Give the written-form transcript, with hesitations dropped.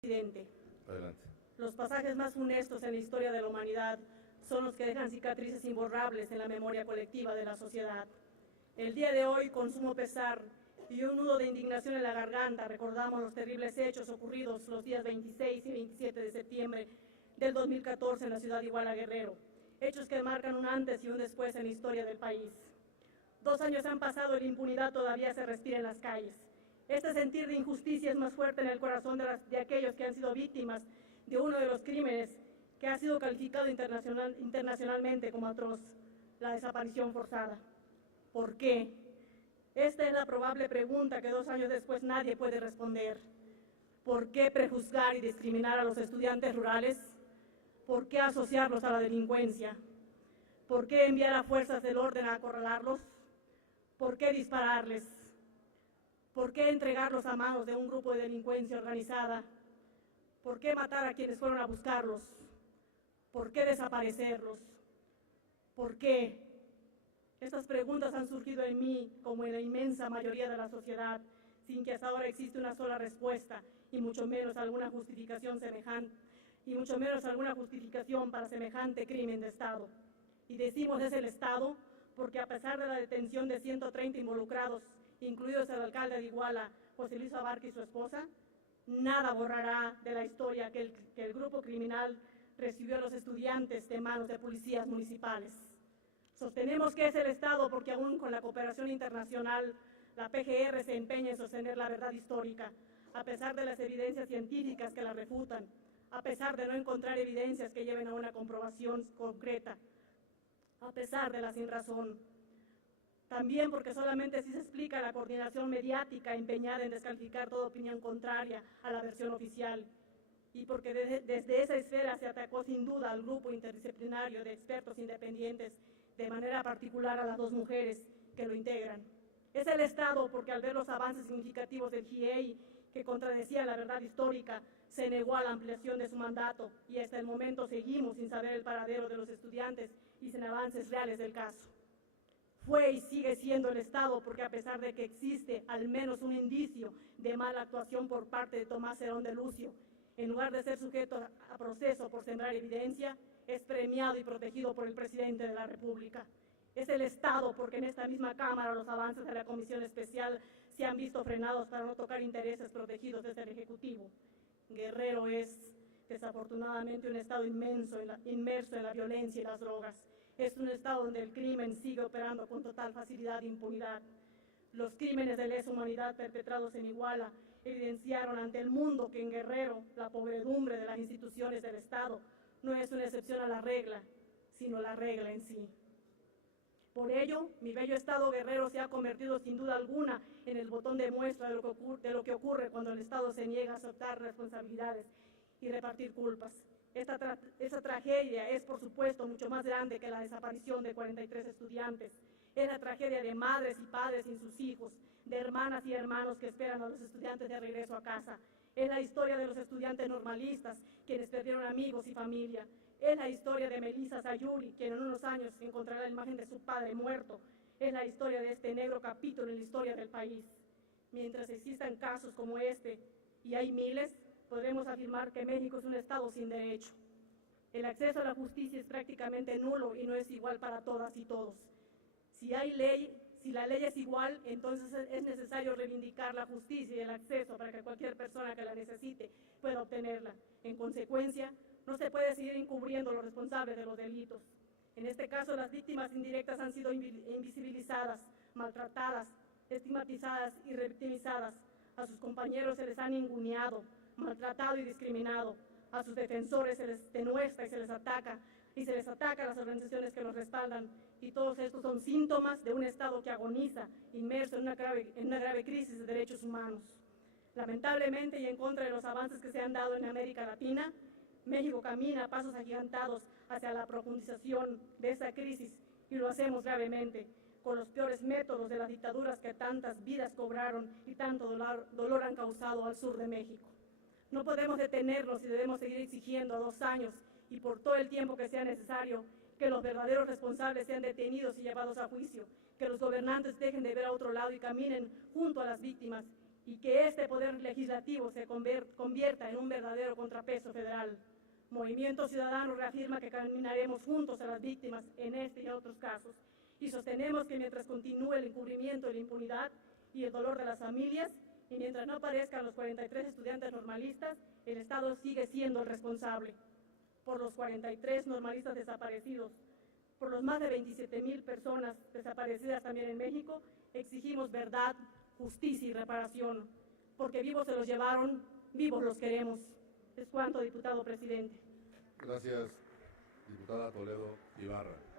Presidente. Adelante. Los pasajes más funestos en la historia de la humanidad son los que dejan cicatrices imborrables en la memoria colectiva de la sociedad. El día de hoy, con sumo pesar y un nudo de indignación en la garganta, recordamos los terribles hechos ocurridos los días 26 y 27 de septiembre del 2014 en la ciudad de Iguala, Guerrero. Hechos que marcan un antes y un después en la historia del país. 2 años han pasado y la impunidad todavía se respira en las calles. Este sentir de injusticia es más fuerte en el corazón de aquellos que han sido víctimas de uno de los crímenes que ha sido calificado internacionalmente como atroz, la desaparición forzada. ¿Por qué? Esta es la probable pregunta que 2 años después nadie puede responder. ¿Por qué prejuzgar y discriminar a los estudiantes rurales? ¿Por qué asociarlos a la delincuencia? ¿Por qué enviar a fuerzas del orden a acorralarlos? ¿Por qué dispararles? ¿Por qué entregarlos a manos de un grupo de delincuencia organizada? ¿Por qué matar a quienes fueron a buscarlos? ¿Por qué desaparecerlos? ¿Por qué? Estas preguntas han surgido en mí, como en la inmensa mayoría de la sociedad, sin que hasta ahora existe una sola respuesta, y mucho menos alguna justificación para semejante crimen de Estado. Y decimos es el Estado porque a pesar de la detención de 130 involucrados, incluidos el alcalde de Iguala, José Luis Abarca y su esposa, nada borrará de la historia que el grupo criminal recibió a los estudiantes de manos de policías municipales. Sostenemos que es el Estado porque aún con la cooperación internacional, la PGR se empeña en sostener la verdad histórica, a pesar de las evidencias científicas que la refutan, a pesar de no encontrar evidencias que lleven a una comprobación concreta, a pesar de la sinrazón. También porque solamente así se explica la coordinación mediática empeñada en descalificar toda opinión contraria a la versión oficial, y porque desde esa esfera se atacó sin duda al grupo interdisciplinario de expertos independientes, de manera particular a las 2 mujeres que lo integran. Es el Estado porque al ver los avances significativos del GIEI que contradecían la verdad histórica, se negó a la ampliación de su mandato y hasta el momento seguimos sin saber el paradero de los estudiantes y sin avances reales del caso. Fue y sigue siendo el Estado porque a pesar de que existe al menos un indicio de mala actuación por parte de Tomás Herón de Lucio, en lugar de ser sujeto a proceso por sembrar evidencia, es premiado y protegido por el presidente de la República. Es el Estado porque en esta misma Cámara los avances de la Comisión Especial se han visto frenados para no tocar intereses protegidos desde el Ejecutivo. Guerrero es, desafortunadamente, un Estado inmerso en la violencia y las drogas. Es un Estado donde el crimen sigue operando con total facilidad e impunidad. Los crímenes de lesa humanidad perpetrados en Iguala evidenciaron ante el mundo que en Guerrero la podredumbre de las instituciones del Estado no es una excepción a la regla, sino la regla en sí. Por ello, mi bello Estado Guerrero se ha convertido sin duda alguna en el botón de muestra de lo que ocurre cuando el Estado se niega a aceptar responsabilidades y repartir culpas. Esta tragedia es, por supuesto, mucho más grande que la desaparición de 43 estudiantes. Es la tragedia de madres y padres sin sus hijos, de hermanas y hermanos que esperan a los estudiantes de regreso a casa. Es la historia de los estudiantes normalistas, quienes perdieron amigos y familia. Es la historia de Melissa Sayuri, quien en unos años encontrará la imagen de su padre muerto. Es la historia de este negro capítulo en la historia del país. Mientras existan casos como este, y hay miles, podremos afirmar que México es un Estado sin derecho. El acceso a la justicia es prácticamente nulo y no es igual para todas y todos. Si la ley es igual, entonces es necesario reivindicar la justicia y el acceso para que cualquier persona que la necesite pueda obtenerla. En consecuencia, no se puede seguir encubriendo a los responsables de los delitos. En este caso, las víctimas indirectas han sido invisibilizadas, maltratadas, estigmatizadas y revictimizadas. A sus compañeros se les ha ninguneado, maltratado y discriminado. A sus defensores se les denuestra y se les ataca a las organizaciones que los respaldan. Y todos estos son síntomas de un Estado que agoniza, inmerso en una grave crisis de derechos humanos. Lamentablemente, y en contra de los avances que se han dado en América Latina, México camina a pasos agigantados hacia la profundización de esta crisis, y lo hacemos gravemente, con los peores métodos de las dictaduras que tantas vidas cobraron y tanto dolor han causado al sur de México. No podemos detenernos y debemos seguir exigiendo a 2 años y por todo el tiempo que sea necesario que los verdaderos responsables sean detenidos y llevados a juicio, que los gobernantes dejen de ver a otro lado y caminen junto a las víctimas y que este poder legislativo se convierta en un verdadero contrapeso federal. Movimiento Ciudadano reafirma que caminaremos juntos a las víctimas en este y otros casos y sostenemos que mientras continúe el encubrimiento y la impunidad y el dolor de las familias y mientras no aparezcan los 43 estudiantes normalistas, el Estado sigue siendo el responsable. Por los 43 normalistas desaparecidos, por los más de 27,000 personas desaparecidas también en México, exigimos verdad, justicia y reparación, porque vivos se los llevaron, vivos los queremos. Es cuanto, diputado presidente. Gracias, diputada Toledo Ibarra.